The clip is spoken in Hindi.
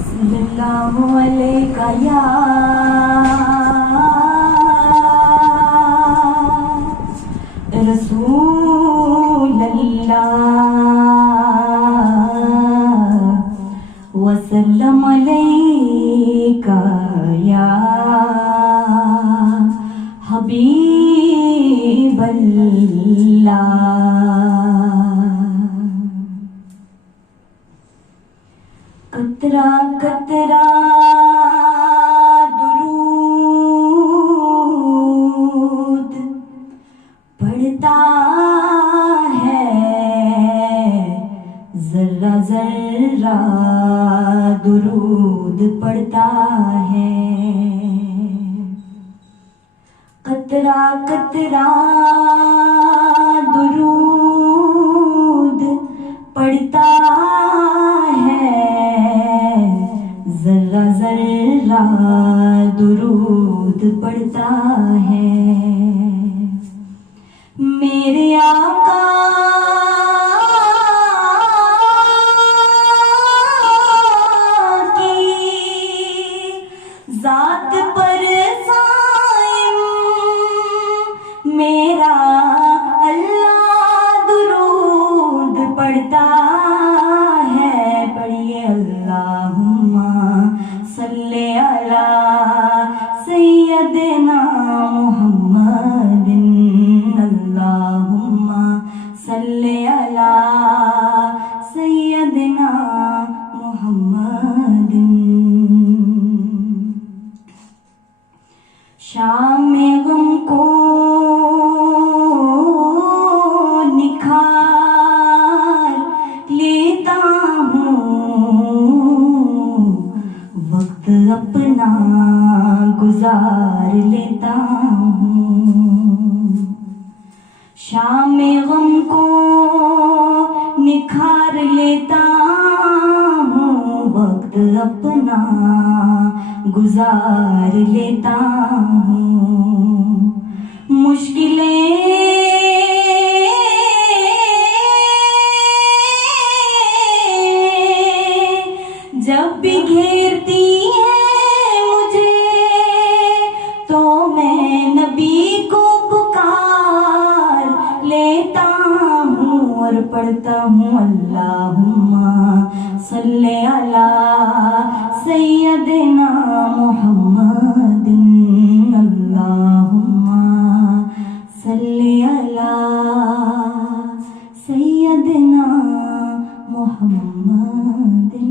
सल्लल्लाहु अलैका या रसूल अल्लाह वसल्लम अलैका या हबीब अल्लाह। कतरा कतरा दुरूद पढ़ता है, जर्रा जर्रा दुरूद पढ़ता है। कतरा कतरा दुरूद पढ़ता है, जर्रा जर्रा दुरूद पढ़ता है। मेरे आका की जात पर साइम मेरा अल्लाह दुरूद पढ़ता है। पढ़िए अल्लाहुम्मा सल्ले अला सय्यदना मुहम्मदिन, अल्लाहुम्मा सल्ले अला सय्यदना मुहम्मदिन। शाम गम को निखार लेता हूँ, वक्त अपना गुजार लेता हूँ। शाम गम को निखार लेता हूँ, वक्त अपना गुजार लेता हूँ। मुश्किलें जब भी घेरती हैं मुझे, तो मैं नबी को पुकार लेता हूँ और पढ़ता हूँ अल्लाहुम्मा सल्ले अला सय्यदना मुहम्मदिन, अल्लाहुम्मा सल्ले अला सय्यदना मुहम्मदिन।